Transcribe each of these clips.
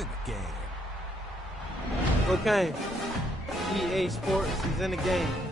in the game. Okay. EA Sports is in the game.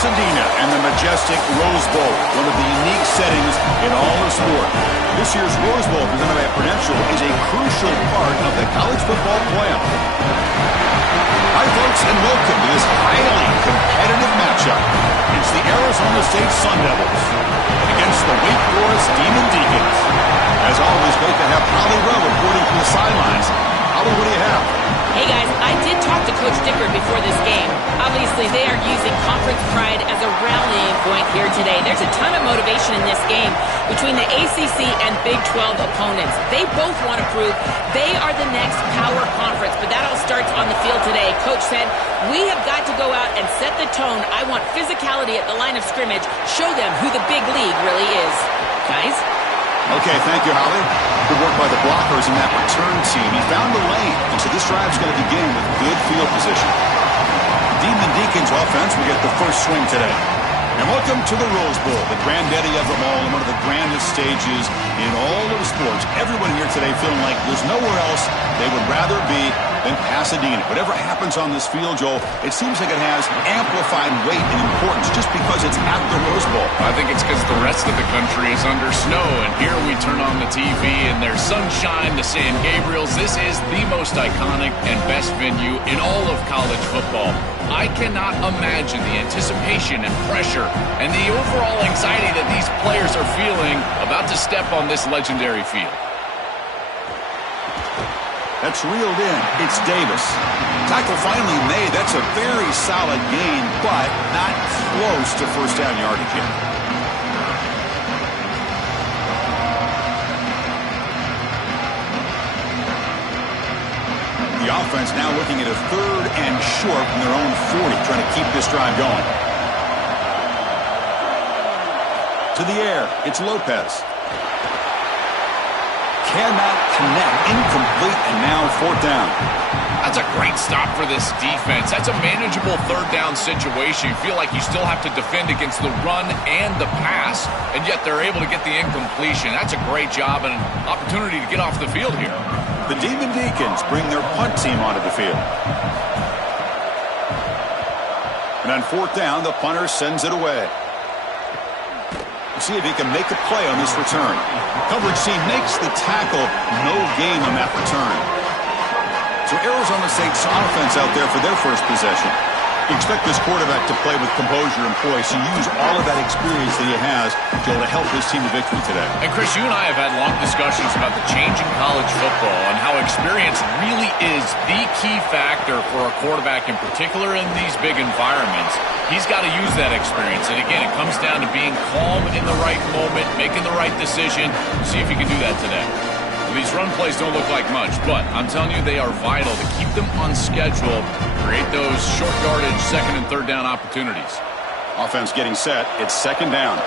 Pasadena and the majestic Rose Bowl, one of the unique settings in all of sport. This year's Rose Bowl, presented by Prudential, is a crucial part of the college football playoff. Hi, folks, and welcome to this highly competitive matchup. It's the Arizona State Sun Devils against the Wake Forest Demon Deacons. As always, great to have Holly Rowe reporting from the sidelines. Holly, what do you have? Hey guys, I did talk to Coach Dickert before this game. Obviously, they are using conference pride as a rallying point here today. There's a ton of motivation in this game between the ACC and Big 12 opponents. They both want to prove they are the next power conference, but that all starts on the field today. Coach said, we have got to go out and set the tone. I want physicality at the line of scrimmage. Show them who the big league really is. Guys? Okay, thank you, Holly. Good work by the blockers in that return team. He found the lane, and so this drive's going to begin with good field position. Demon Deacons offense will get the first swing today. And welcome to the Rose Bowl, the granddaddy of them all, and one of the grandest stages in all of sports. Everyone here today feeling like there's nowhere else they would rather be than Pasadena. Whatever happens on this field, Joel, it seems like it has amplified weight and importance just because it's at the Rose Bowl. I think it's because the rest of the country is under snow, and here we turn on the TV and there's sunshine, the San Gabriels. This is the most iconic and best venue in all of college football. I cannot imagine the anticipation and pressure and the overall anxiety that these players are feeling about to step on this legendary field. That's reeled in. It's Davis. Tackle finally made. That's a very solid gain, but not close to first down yardage yet. The offense now looking at a 3rd and short from their own 40, trying to keep this drive going. To the air, it's Lopez. Cannot connect, incomplete, and now 4th down. That's a great stop for this defense. That's a manageable 3rd down situation. You feel like you still have to defend against the run and the pass, and yet they're able to get the incompletion. That's a great job and an opportunity to get off the field here. The Demon Deacons bring their punt team onto the field. And on 4th down, the punter sends it away. See if he can make a play on this return. Coverage C makes the tackle. No gain on that return. So Arizona State's offense out there for their first possession. You expect this quarterback to play with composure and poise. He used all of that experience that he has, Joe, to help his team to victory today. And Chris, you and I have had long discussions about the change in college football and how experience really is the key factor for a quarterback, in particular in these big environments. He's got to use that experience. And again, it comes down to being calm in the right moment, making the right decision. See if he can do that today. Well, these run plays don't look like much, but I'm telling you, they are vital to keep them on schedule, create those short yardage 2nd and 3rd down opportunities. Offense getting set. It's 2nd down.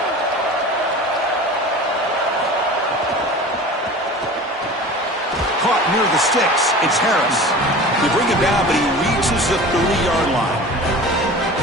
Caught near the sticks. It's Harris. They bring it down, but he reaches the 30-yard line.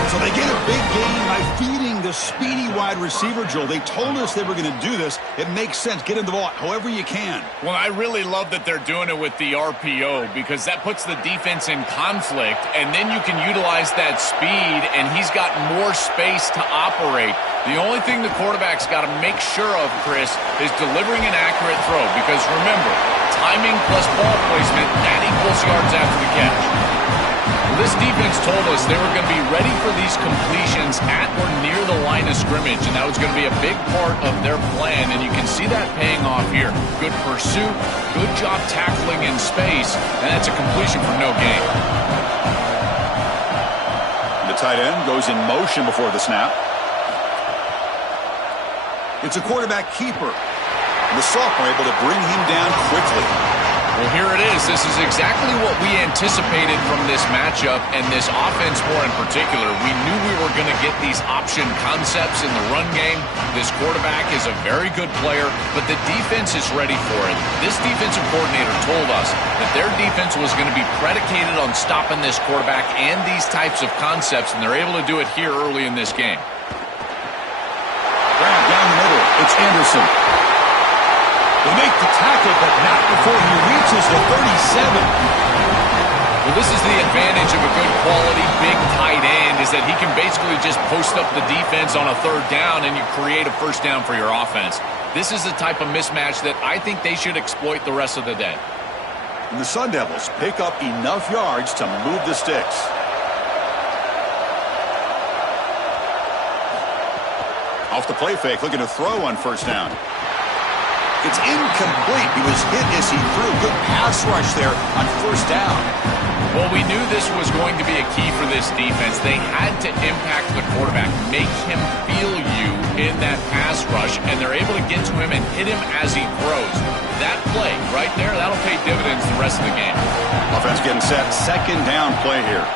So they get a big gain by feeding the speedy wide receiver, Joel. They told us they were going to do this. It makes sense. Get him the ball however you can. Well, I really love that they're doing it with the RPO because that puts the defense in conflict, and then you can utilize that speed, and he's got more space to operate. The only thing the quarterback's got to make sure of, Chris, is delivering an accurate throw because, remember, timing plus ball placement, that equals yards after the catch. This defense told us they were going to be ready for these completions at or near the line of scrimmage, and that was going to be a big part of their plan, and you can see that paying off here. Good pursuit, good job tackling in space, and that's a completion for no gain. The tight end goes in motion before the snap. It's a quarterback keeper. The sophomore able to bring him down quickly. Well, here it is. This is exactly what we anticipated from this matchup and this offense more in particular. We knew we were going to get these option concepts in the run game. This quarterback is a very good player, but the defense is ready for it. This defensive coordinator told us that their defense was going to be predicated on stopping this quarterback and these types of concepts, and they're able to do it here early in this game. Grab down the middle. It's Anderson. They make the tackle, but not before he reaches the 37. Well, this is the advantage of a good quality big tight end, is that he can basically just post up the defense on a third down and you create a first down for your offense. This is the type of mismatch that I think they should exploit the rest of the day. And the Sun Devils pick up enough yards to move the sticks. Off the play fake, looking to throw on first down. It's incomplete. He was hit as he threw. Good pass rush there on first down. Well, we knew this was going to be a key for this defense. They had to impact the quarterback, make him feel you in that pass rush, and they're able to get to him and hit him as he throws. That play right there, that'll pay dividends the rest of the game. Offense getting set. Second down play here.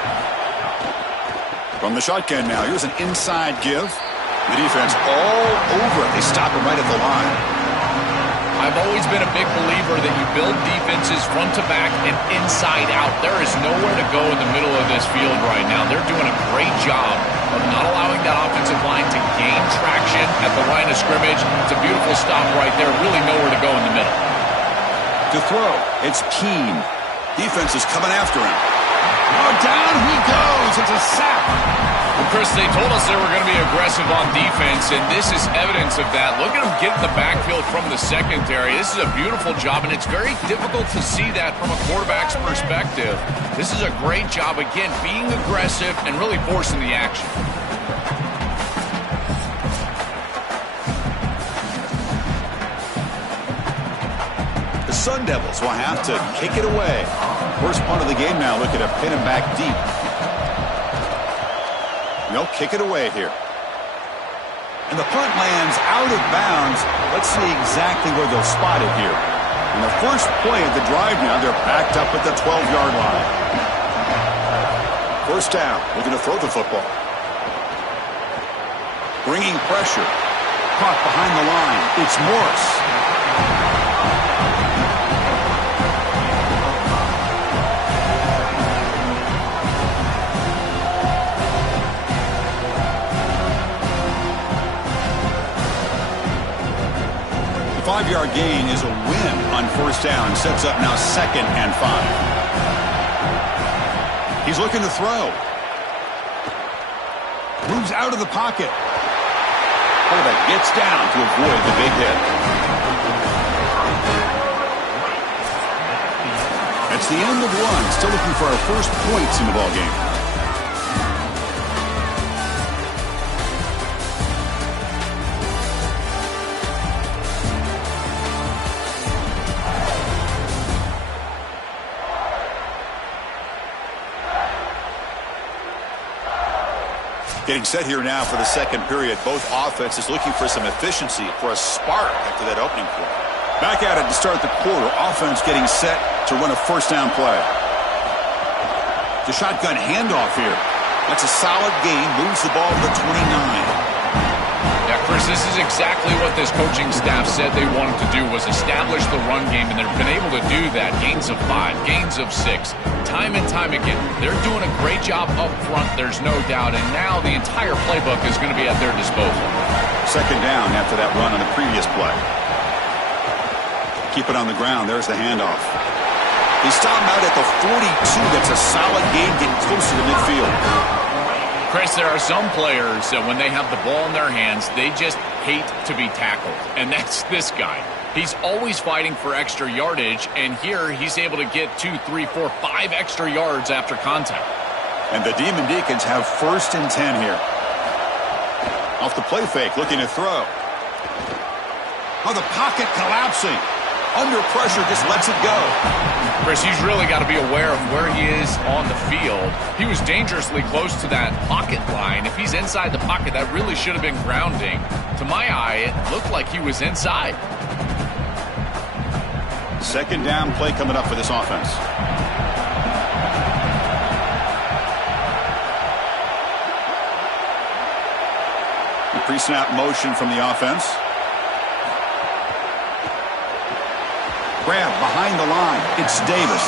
From the shotgun now. Here's an inside give. The defense all over it. They stop him right at the line. I've always been a big believer that you build defenses front to back and inside out. There is nowhere to go in the middle of this field right now. They're doing a great job of not allowing that offensive line to gain traction at the line of scrimmage. It's a beautiful stop right there. Really nowhere to go in the middle. To throw, it's Keene. Defense is coming after him. Oh, down he goes. It's a sack. Well, Chris, they told us they were going to be aggressive on defense, and this is evidence of that. Look at them get in the backfield from the secondary. This is a beautiful job, and it's very difficult to see that from a quarterback's perspective. This is a great job, again, being aggressive and really forcing the action. The Sun Devils will have to kick it away. First punt of the game now, looking to pin him back deep. They'll kick it away here. And the punt lands out of bounds. Let's see exactly where they'll spot it here. In the first play of the drive now, they're backed up at the 12-yard line. First down, looking to throw the football. Bringing pressure. Caught behind the line. It's Morris. 5-yard gain is a win on first down. Sets up now 2nd and 5. He's looking to throw. Moves out of the pocket. Quarterback gets down to avoid the big hit. That's the end of one. Still looking for our first points in the ballgame. Getting set here now for the second period. Both offenses looking for some efficiency, for a spark after that opening quarter. Back at it to start the quarter. Offense getting set to run a first down play. The shotgun handoff here. That's a solid gain. Moves the ball to the 29. Yeah, Chris, this is exactly what this coaching staff said they wanted to do, was establish the run game, and they've been able to do that. Gains of 5, gains of 6. Time and time again. They're doing a great job up front, there's no doubt, and now the entire playbook is going to be at their disposal. Second down after that run on the previous play. Keep it on the ground. There's the handoff. He stopped out at the 42. That's a solid gain, getting close to the midfield. Chris, there are some players that when they have the ball in their hands, they just hate to be tackled, and that's this guy. He's always fighting for extra yardage, and here he's able to get 2, 3, 4, 5 extra yards after contact. And the Demon Deacons have 1st and 10 here. Off the play fake, looking to throw. Oh, the pocket collapsing. Under pressure, just lets it go. Chris, he's really got to be aware of where he is on the field. He was dangerously close to that pocket line. If he's inside the pocket, that really should have been grounding. To my eye, it looked like he was inside. Second down play coming up for this offense. The pre-snap motion from the offense. Grab behind the line. It's Davis.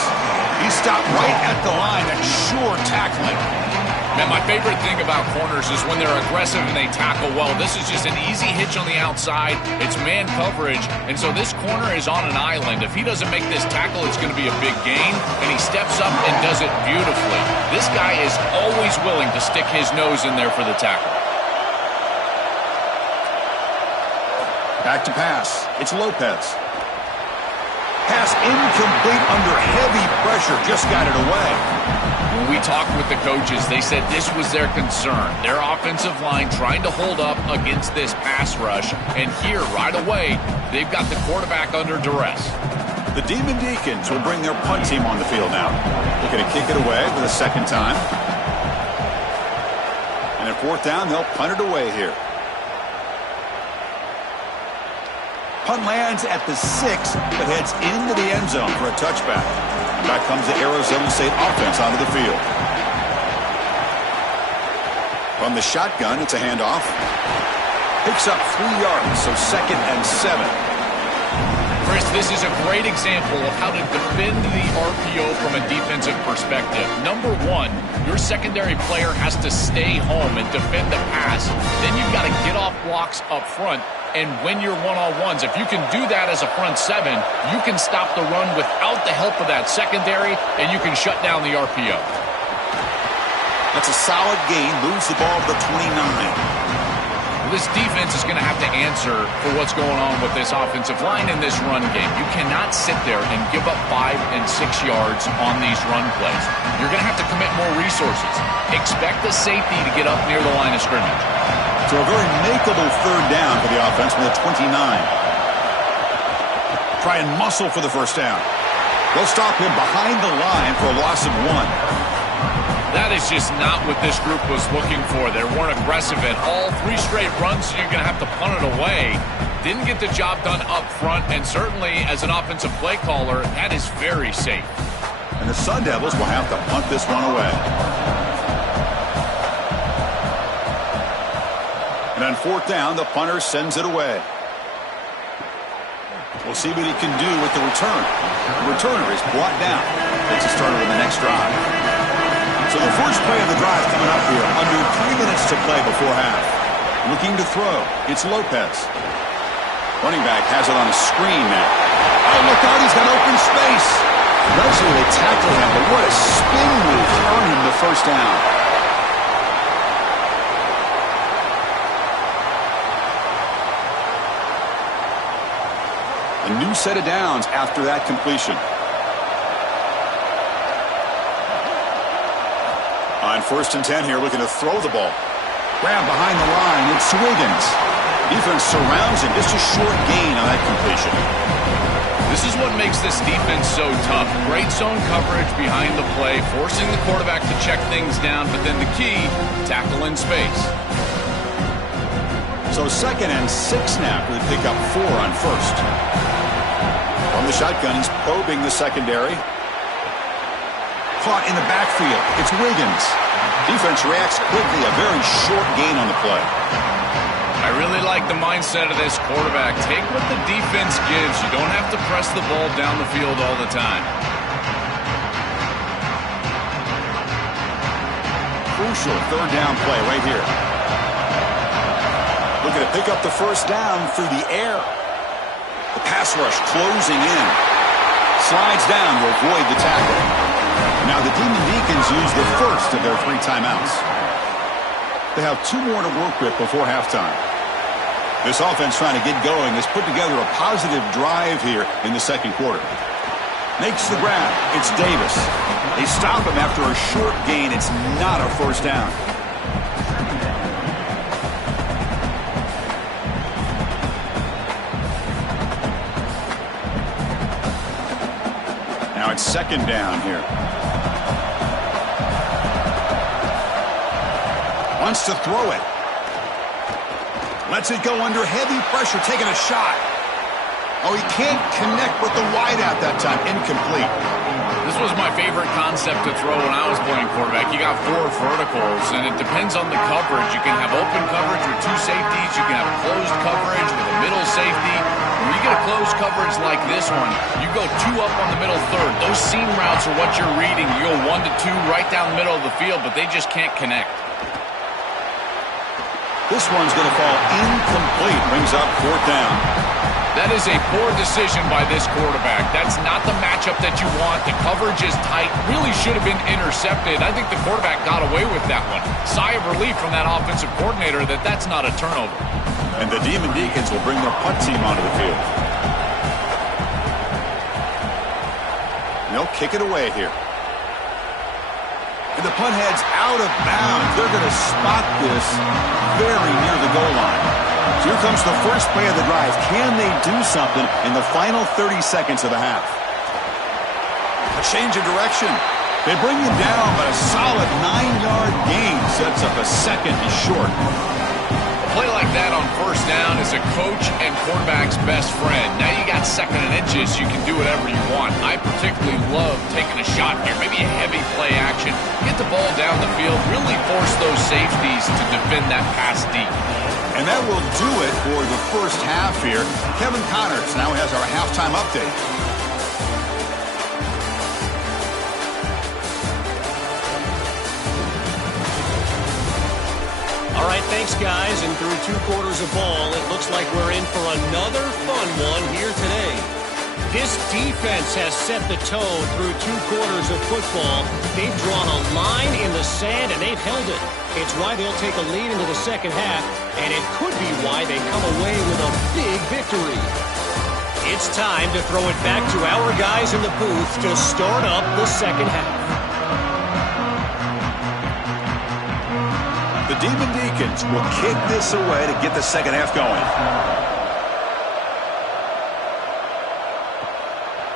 He stopped right at the line. That's sure tackling. Man, my favorite thing about corners is when they're aggressive and they tackle well. This is just an easy hitch on the outside. It's man coverage, and so this corner is on an island. If he doesn't make this tackle, it's going to be a big gain, and he steps up and does it beautifully. This guy is always willing to stick his nose in there for the tackle. Back to pass. It's Lopez. Pass incomplete under heavy pressure. Just got it away. When we talked with the coaches, they said this was their concern. Their offensive line trying to hold up against this pass rush. And here, right away, they've got the quarterback under duress. The Demon Deacons will bring their punt team on the field now. Looking to kick it away for the second time. And at fourth down, they'll punt it away here. Punt lands at the 6, but heads into the end zone for a touchback. Back comes the Arizona State offense onto the field. From the shotgun, it's a handoff. Picks up 3 yards, so 2nd and 7. Chris, this is a great example of how to defend the RPO from a defensive perspective. Number one, your secondary player has to stay home and defend the pass. Then you've got to get off blocks up front and win your one-on-ones. If you can do that as a front 7, you can stop the run without the help of that secondary, and you can shut down the RPO. That's a solid gain. Moves the ball to the 29. This defense is going to have to answer for what's going on with this offensive line in this run game. You cannot sit there and give up 5 and 6 yards on these run plays. You're going to have to commit more resources. Expect the safety to get up near the line of scrimmage. So a very makeable third down for the offense with a 29. Try and muscle for the first down. They'll stop him behind the line for a loss of 1. That is just not what this group was looking for. They weren't aggressive at all. 3 straight runs, so you're going to have to punt it away. Didn't get the job done up front, and certainly as an offensive play caller, that is very safe. And the Sun Devils will have to punt this one away. And on fourth down, the punter sends it away. We'll see what he can do with the return. The returner is brought down. Makes a starter in the next drive. So the first play of the drive coming up here. Under 3 minutes to play before half. Looking to throw. It's Lopez. Running back has it on a screen now. Oh, look out. He's got open space. Eventually they tackle him, but what a spin move to earn him the first down. A new set of downs after that completion. On 1st and 10 here, looking to throw the ball. Grab behind the line. It's Wiggins. Defense surrounds him. Just a short gain on that completion. This is what makes this defense so tough. Great zone coverage behind the play, forcing the quarterback to check things down, but then the key, tackle in space. So 2nd and 6 now for the pickup 4 on 1st. From the shotgun, he's probing the secondary. Caught in the backfield. It's Wiggins. Defense reacts quickly. A very short gain on the play. I really like the mindset of this quarterback. Take what the defense gives. You don't have to press the ball down the field all the time. Crucial third down play right here. Looking to pick up the first down through the air. The pass rush closing in. Slides down to avoid the tackle. Now the Demon Deacons use the first of their 3 timeouts. They have 2 more to work with before halftime. This offense trying to get going has put together a positive drive here in the second quarter. Makes the grab. It's Davis. They stop him after a short gain. It's not a first down. Now it's 2nd down here. Wants to throw it. Lets it go under heavy pressure, taking a shot. Oh, he can't connect with the wideout that time. Incomplete. This was my favorite concept to throw when I was playing quarterback. You got 4 verticals, and it depends on the coverage. You can have open coverage with 2 safeties. You can have closed coverage with a middle safety. When you get a close coverage like this one, you go 2 up on the middle third. Those seam routes are what you're reading. You go 1 to 2 right down the middle of the field, but they just can't connect. This one's going to fall incomplete. Brings up 4th down. That is a poor decision by this quarterback. That's not the matchup that you want. The coverage is tight. Really should have been intercepted. I think the quarterback got away with that one. Sigh of relief from that offensive coordinator that that's not a turnover. And the Demon Deacons will bring their punt team onto the field. And they'll kick it away here. And the punt heads out of bounds. They're going to spot this very near the goal line. So here comes the first play of the drive. Can they do something in the final 30 seconds of the half? A change of direction. They bring him down, but a solid 9-yard gain sets up a second and short. A play like that on first down is a coach and quarterback's best friend. Now you got 2nd and inches. You can do whatever you want. I particularly love taking a shot here, maybe a heavy play action. Get the ball down the field, really force those safeties to defend that pass deep. And that will do it for the first half here. Kevin Connors now has our halftime update. All right, thanks, guys. And through 2 quarters of ball, it looks like we're in for another fun one here today. This defense has set the tone through 2 quarters of football. They've drawn a line in the sand, and they've held it. It's why they'll take a lead into the second half, and it could be why they come away with a big victory. It's time to throw it back to our guys in the booth to start up the second half. The Demon Deacons will kick this away to get the second half going.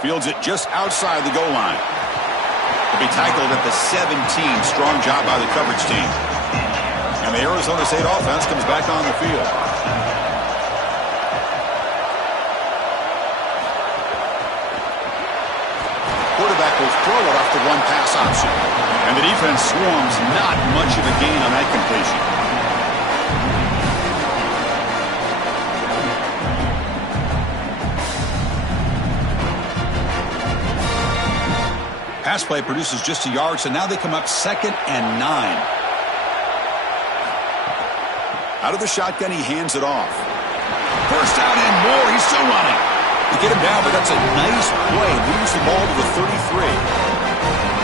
Fields it just outside the goal line. He'll be tackled at the 17. Strong job by the coverage team. And the Arizona State offense comes back on the field. Quarterback will throw it off the one pass option. And the defense swarms, not much of a gain on that completion. Pass play produces just a yard, so now they come up 2nd and 9. Out of the shotgun, he hands it off. First down and more. He's still running. They get him down, but that's a nice play. Moves the ball to the 33.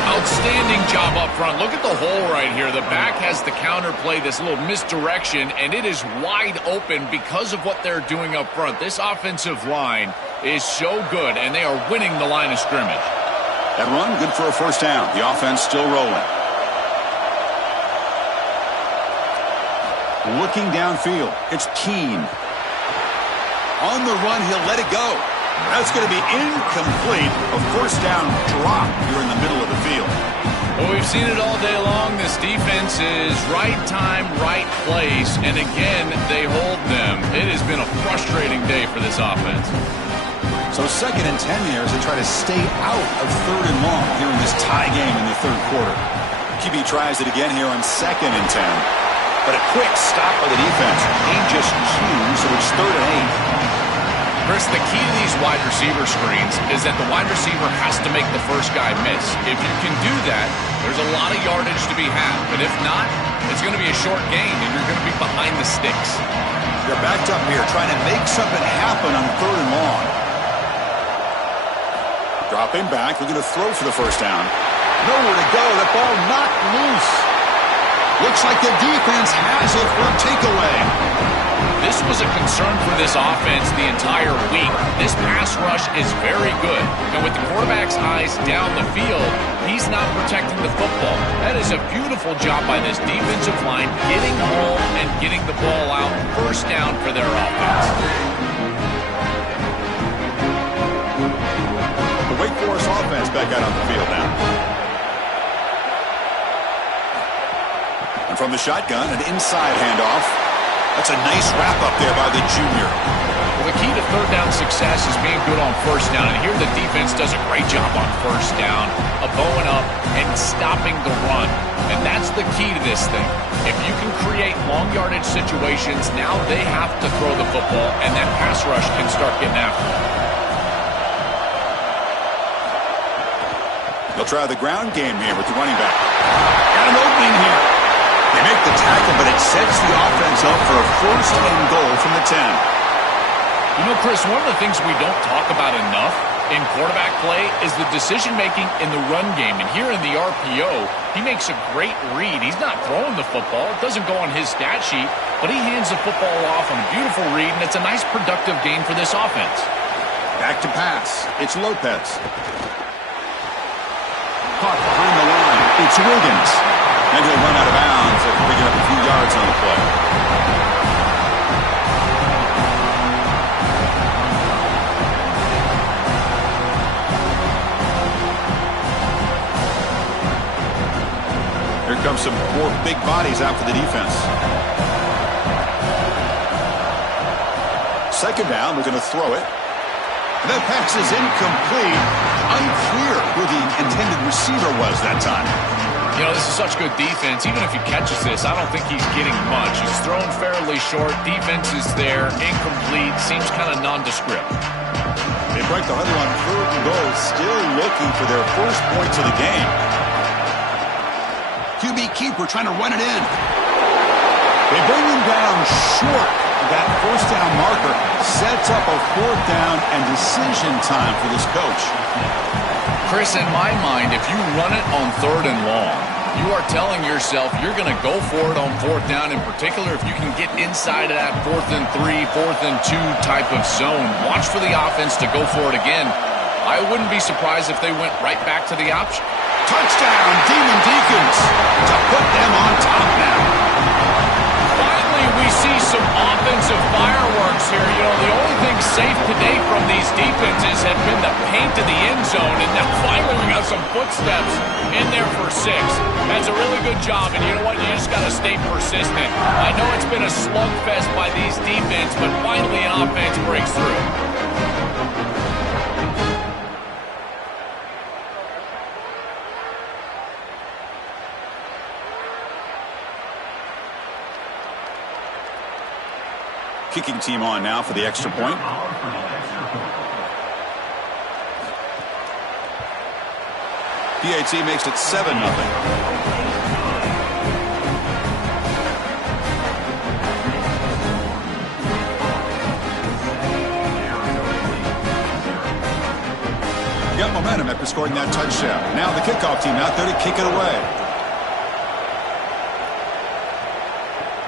Outstanding job up front. Look at the hole right here. The back has the counter play, this little misdirection, and it is wide open because of what they're doing up front. This offensive line is so good, and they are winning the line of scrimmage. That run, good for a first down. The offense still rolling. Looking downfield, it's Keene. On the run, he'll let it go. That's going to be incomplete. A first down drop here in the middle of the field. Well, we've seen it all day long. This defense is right time, right place, and again, they hold them. It has been a frustrating day for this offense. So 2nd and 10 here as they try to stay out of 3rd and long here in this tie game in the 3rd quarter. QB tries it again here on 2nd and 10. But a quick stop by the defense. He just cues, so it's 3rd and 8. Chris, the key to these wide receiver screens is that the wide receiver has to make the first guy miss. If you can do that, there's a lot of yardage to be had. But if not, it's going to be a short gain, and you're going to be behind the sticks. They're backed up here trying to make something happen on 3rd and long. Dropping back, looking to throw for the first down. Nowhere to go. That ball knocked loose. Looks like the defense has it for a takeaway. This was a concern for this offense the entire week. This pass rush is very good. And with the quarterback's eyes down the field, he's not protecting the football. That is a beautiful job by this defensive line, getting home and getting the ball out. First down for their offense. The Wake Forest offense back out on the field now. And from the shotgun, an inside handoff. That's a nice wrap up there by the junior. Well, the key to third down success is being good on first down. And here the defense does a great job on first down of bowing up and stopping the run. And that's the key to this thing. If you can create long yardage situations, now they have to throw the football, and that pass rush can start getting after it. They'll try the ground game here with the running back. Got an opening here. They make the tackle, but it sets the offense up for a first and goal from the 10. You know, Chris, one of the things we don't talk about enough in quarterback play is the decision-making in the run game. And here in the RPO, he makes a great read. He's not throwing the football. It doesn't go on his stat sheet, but he hands the football off on a beautiful read, and it's a nice productive game for this offense. Back to pass. It's Lopez. Caught behind the line. It's Wiggins. And he'll run out of bounds after picking up a few yards on the play. Here comes some more big bodies out for the defense. Second down, they're going to throw it. And that pass is incomplete. Unclear who the intended receiver was that time. You know, this is such good defense. Even if he catches this, I don't think he's getting much. He's thrown fairly short. Defense is there. Incomplete. Seems kind of nondescript. They break the huddle on third and goal, still looking for their first points of the game. QB keeper trying to run it in. They bring him down short. That first down marker sets up a fourth down and decision time for this coach. Chris, in my mind, if you run it on third and long, you are telling yourself you're going to go for it on fourth down, in particular if you can get inside of that 4th and 3, 4th and 2 type of zone. Watch for the offense to go for it again. I wouldn't be surprised if they went right back to the option. Touchdown, Demon Deacons, to put them on top now. Finally, we see some offensive fireworks here. You know, the only thing safe today from these defenses have been the paint to the end zone, and now finally we got some footsteps in there for 6. That's a really good job, and you know what? You just got to stay persistent. I know it's been a slugfest by these defense, but finally an offense breaks through. Kicking team on now for the extra point. PAT makes it 7-0. Got momentum after scoring that touchdown. Now the kickoff team out there to kick it away.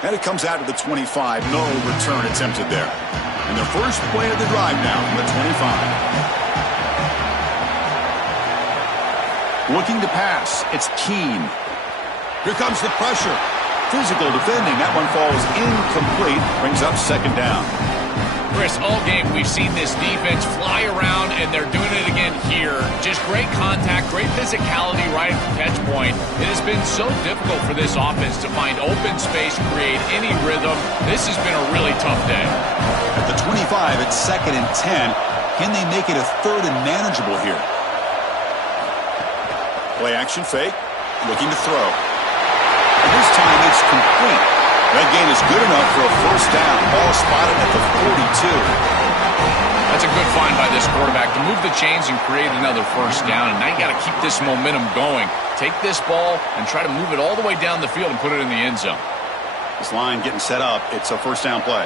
And it comes out to the 25. No return attempted there. And their first play of the drive now from the 25. Looking to pass. It's Keene. Here comes the pressure. Physical defending. That one falls incomplete. Brings up second down. Chris, all game we've seen this defense fly around, and they're doing it again here. Just great contact, great physicality right at the catch point. It has been so difficult for this offense to find open space, create any rhythm. This has been a really tough day. At the 25, it's 2nd and 10. Can they make it a 3rd and manageable here? Play action fake, looking to throw. And this time it's complete. That gain is good enough for a first down. Ball spotted at the 42. That's a good find by this quarterback to move the chains and create another first down. And now you got to keep this momentum going. Take this ball and try to move it all the way down the field and put it in the end zone. This line getting set up. It's a first down play.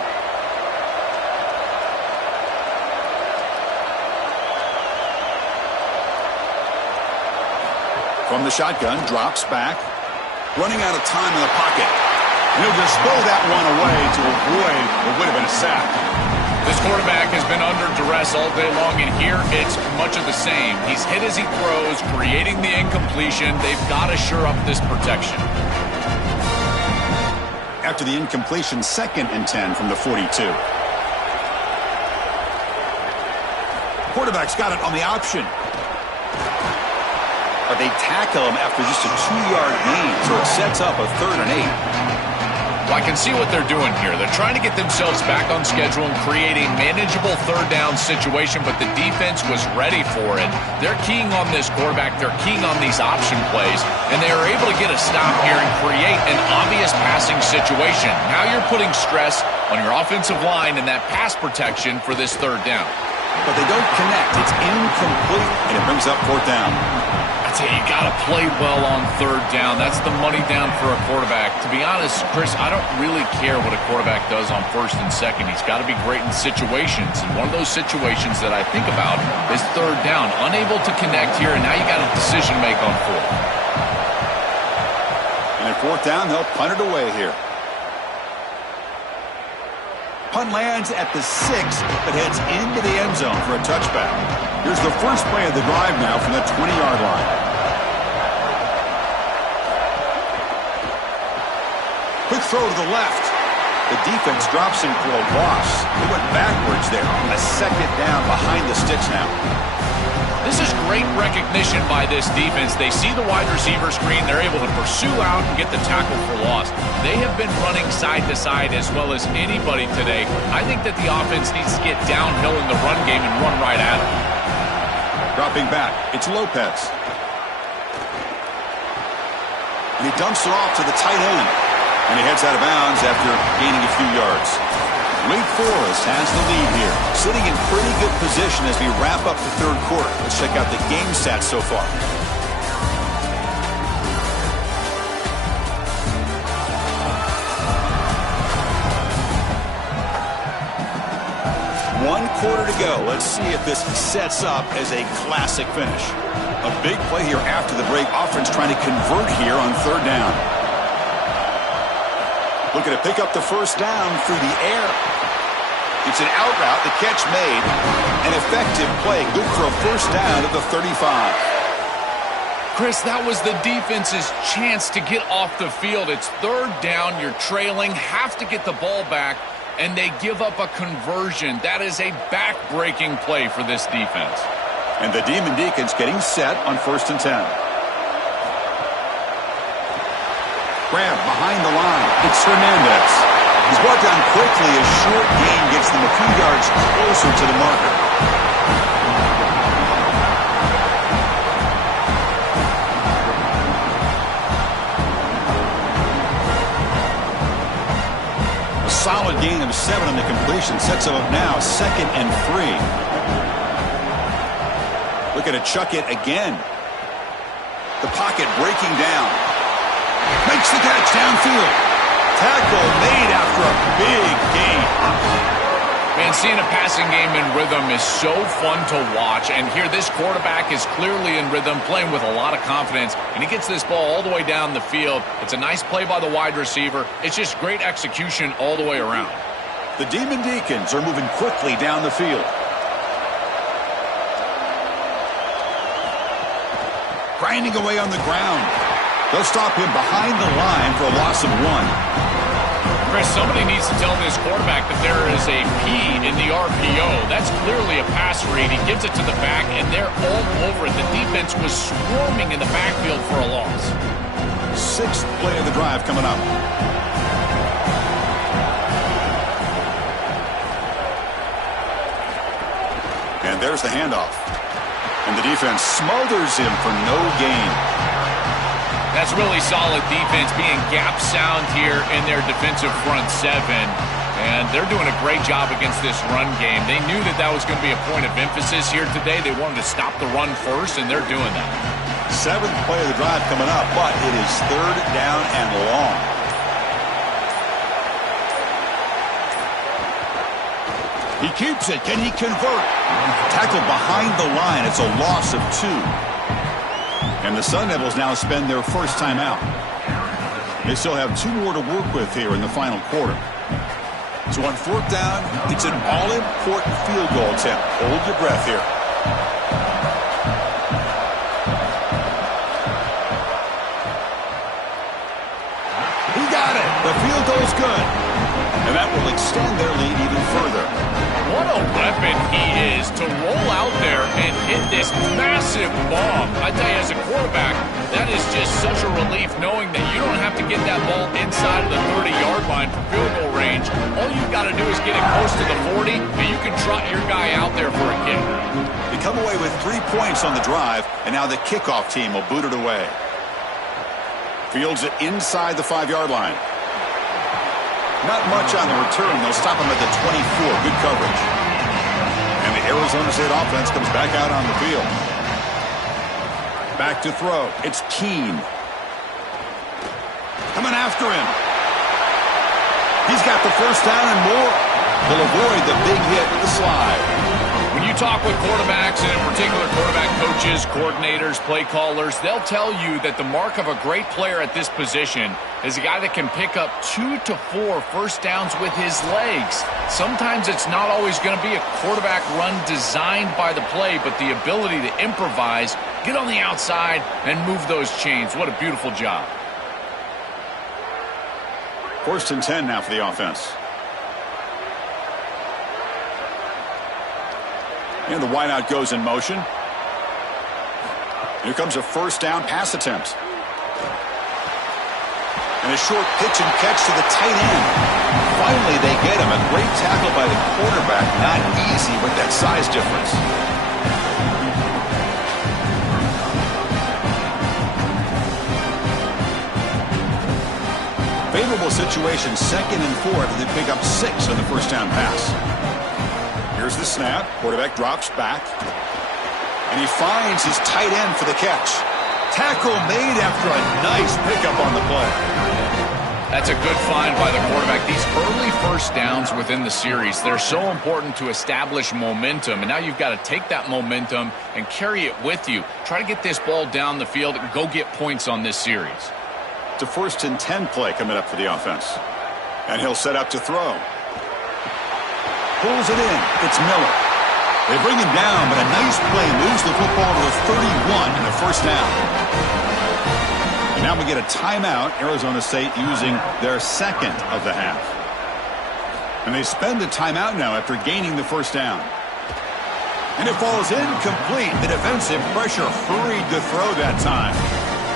From the shotgun, drops back. Running out of time in the pocket. And he'll just throw that one away to avoid what would have been a sack. This quarterback has been under duress all day long, and here it's much of the same. He's hit as he throws, creating the incompletion. They've got to shore up this protection. After the incompletion, 2nd and 10 from the 42. Quarterback's got it on the option. But they tackle him after just a 2-yard gain, so it sets up a 3rd and 8. Well, I can see what they're doing here. They're trying to get themselves back on schedule and create a manageable third down situation, but the defense was ready for it. They're keying on this quarterback. They're keying on these option plays, and they are able to get a stop here and create an obvious passing situation. Now you're putting stress on your offensive line and that pass protection for this third down. But they don't connect. It's incomplete, and it brings up fourth down. I tell you, you got to play well on third down. That's the money down for a quarterback. To be honest, Chris, I don't really care what a quarterback does on first and second. He's got to be great in situations, and one of those situations that I think about is third down. Unable to connect here, and now you got a decision to make on fourth. And at fourth down, they'll punt it away here. Punt lands at the 6, but heads into the end zone for a touchback. Here's the first play of the drive now from the 20-yard line. Quick throw to the left. The defense drops him for a loss. They went backwards there. A second down behind the sticks now. This is great recognition by this defense. They see the wide receiver screen. They're able to pursue out and get the tackle for loss. They have been running side to side as well as anybody today. I think that the offense needs to get downhill in the run game and run right at them. Dropping back, it's Lopez. And he dumps it off to the tight end. And he heads out of bounds after gaining a few yards. Wake Forest has the lead here, sitting in pretty good position as we wrap up the third quarter. Let's check out the game stats so far. One quarter to go. Let's see if this sets up as a classic finish. A big play here after the break. Offense trying to convert here on third down. Looking to pick up the first down through the air. It's an out route, the catch made. An effective play, good for a first down at the 35. Chris, that was the defense's chance to get off the field. It's third down, you're trailing, have to get the ball back, and they give up a conversion. That is a back-breaking play for this defense. And the Demon Deacons getting set on 1st and 10. Grab behind the line. It's Hernandez. He's brought down quickly. A short gain gets them a few yards closer to the marker. A solid gain of 7 on the completion sets them up now 2nd and 3. Looking to chuck it again. The pocket breaking down. Makes the catch downfield. Tackle made after a big gain. Man, seeing a passing game in rhythm is so fun to watch. And here this quarterback is clearly in rhythm, playing with a lot of confidence. And he gets this ball all the way down the field. It's a nice play by the wide receiver. It's just great execution all the way around. The Demon Deacons are moving quickly down the field. Grinding away on the ground. They'll stop him behind the line for a loss of 1. Chris, somebody needs to tell this quarterback that there is a P in the RPO. That's clearly a pass read. He gives it to the back, and they're all over it. The defense was swarming in the backfield for a loss. 6th play of the drive coming up. And there's the handoff. And the defense smothers him for no gain. That's really solid defense, being gap sound here in their defensive front 7. And they're doing a great job against this run game. They knew that that was going to be a point of emphasis here today. They wanted to stop the run first, and they're doing that. 7th play of the drive coming up, but it is third down and long. He keeps it. Can he convert? Tackled behind the line. It's a loss of 2. And the Sun Devils now spend their first time out. They still have 2 more to work with here in the final quarter. So on 4th down, it's an all-important field goal attempt. Hold your breath here. He got it. The field goal's good. And that will extend their lead even further. What a weapon he is to roll out there and hit this massive bomb. I tell you, as a quarterback, that is just such a relief knowing that you don't have to get that ball inside of the 30-yard line. line for field goal range. All you've got to do is get it close to the 40, and you can trot your guy out there for a kick. They come away with 3 points on the drive, and now the kickoff team will boot it away. Fields it inside the 5-yard line. Not much on the return. They'll stop him at the 24. Good coverage. And the Arizona State offense comes back out on the field. Back to throw. It's Keene. Coming after him. He's got the first down and more. They'll avoid the big hit with the slide. When you talk with quarterbacks, and in particular quarterback coaches, coordinators, play callers, they'll tell you that the mark of a great player at this position is a guy that can pick up 2 to 4 first downs with his legs. Sometimes it's not always going to be a quarterback run designed by the play, but the ability to improvise, get on the outside, and move those chains. What a beautiful job. 1st and 10 now for the offense. And the wideout goes in motion. Here comes a first down pass attempt. And a short pitch and catch to the tight end. Finally, they get him. A great tackle by the quarterback. Not easy with that size difference. Favorable situation, 2nd and 4. They pick up 6 on the first down pass. Here's the snap. Quarterback drops back. And he finds his tight end for the catch. Tackle made after a nice pickup on the play. That's a good find by the quarterback. These early first downs within the series, they're so important to establish momentum. And now you've got to take that momentum and carry it with you. Try to get this ball down the field and go get points on this series. It's a 1st and 10 play coming up for the offense. And he'll set up to throw. Pulls it in. It's Miller. They bring him down, but a nice play moves the football to the 31 and a first down. And now we get a timeout. Arizona State using their 2nd of the half. And they spend a timeout now after gaining the first down. And it falls incomplete. The defensive pressure hurried to throw that time.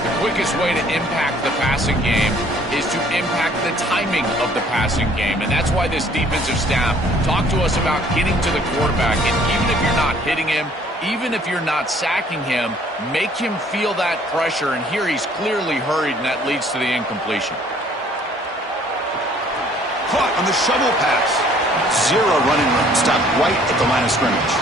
The quickest way to impact the passing game is to impact the timing of the passing game. And that's why this defensive staff talked to us about getting to the quarterback. And even if you're not hitting him, even if you're not sacking him, make him feel that pressure. And here he's clearly hurried, and that leads to the incompletion. Caught on the shovel pass. 0 running room. Stopped right at the line of scrimmage.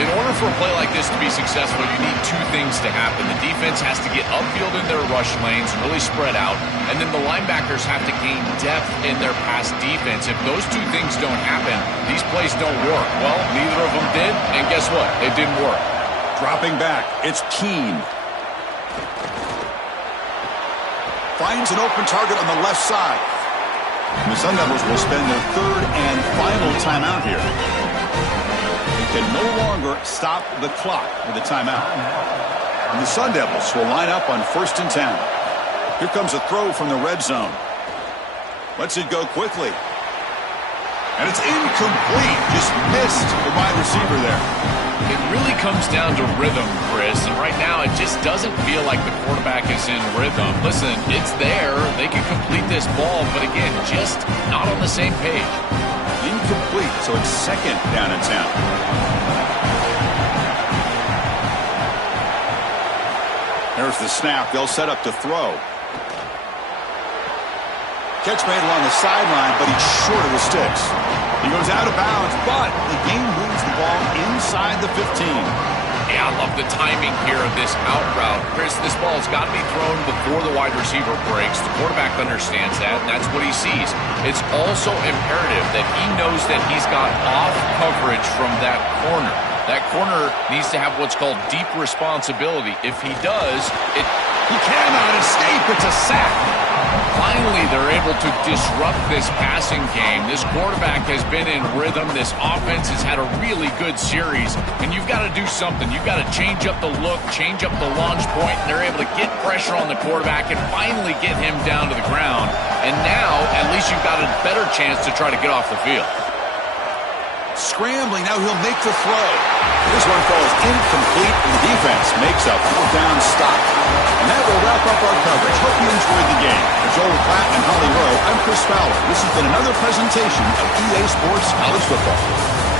In order for a play like this to be successful, you need 2 things to happen. The defense has to get upfield in their rush lanes, really spread out, and then the linebackers have to gain depth in their pass defense. If those 2 things don't happen, these plays don't work. Well, neither of them did, and guess what? It didn't work. Dropping back, it's Keene. Finds an open target on the left side. And the Sun Devils will spend their 3rd and final timeout here. Can no longer stop the clock with a timeout. And the Sun Devils will line up on 1st and 10. Here comes a throw from the red zone. Lets it go quickly. And it's incomplete. Just missed the wide receiver there. It really comes down to rhythm, Chris. And right now it just doesn't feel like the quarterback is in rhythm. Listen, it's there. They can complete this ball, but again, just not on the same page. Incomplete, so it's 2nd down and 10. There's the snap. They'll set up to throw. Catch made along the sideline, but he's short of the sticks. He goes out of bounds, but the game moves the ball inside the 15. Yeah, I love the timing here of this out route. Chris, this ball's got to be thrown before the wide receiver breaks. The quarterback understands that, and that's what he sees. It's also imperative that he knows that he's got off coverage from that corner. That corner needs to have what's called deep responsibility. If he does, he cannot escape. It's a sack. Finally, they're able to disrupt this passing game. This quarterback has been in rhythm. This offense has had a really good series, and you've got to do something. You've got to change up the look, change up the launch point, and they're able to get pressure on the quarterback and finally get him down to the ground. And now, at least you've got a better chance to try to get off the field. Scrambling, now he'll make the throw. This one falls incomplete, and the defense makes a fourth-down stop. And that will wrap up our coverage. Hope you enjoyed the game. For Joel Klatt and Holly Rowe, I'm Chris Fowler. This has been another presentation of EA Sports College Football.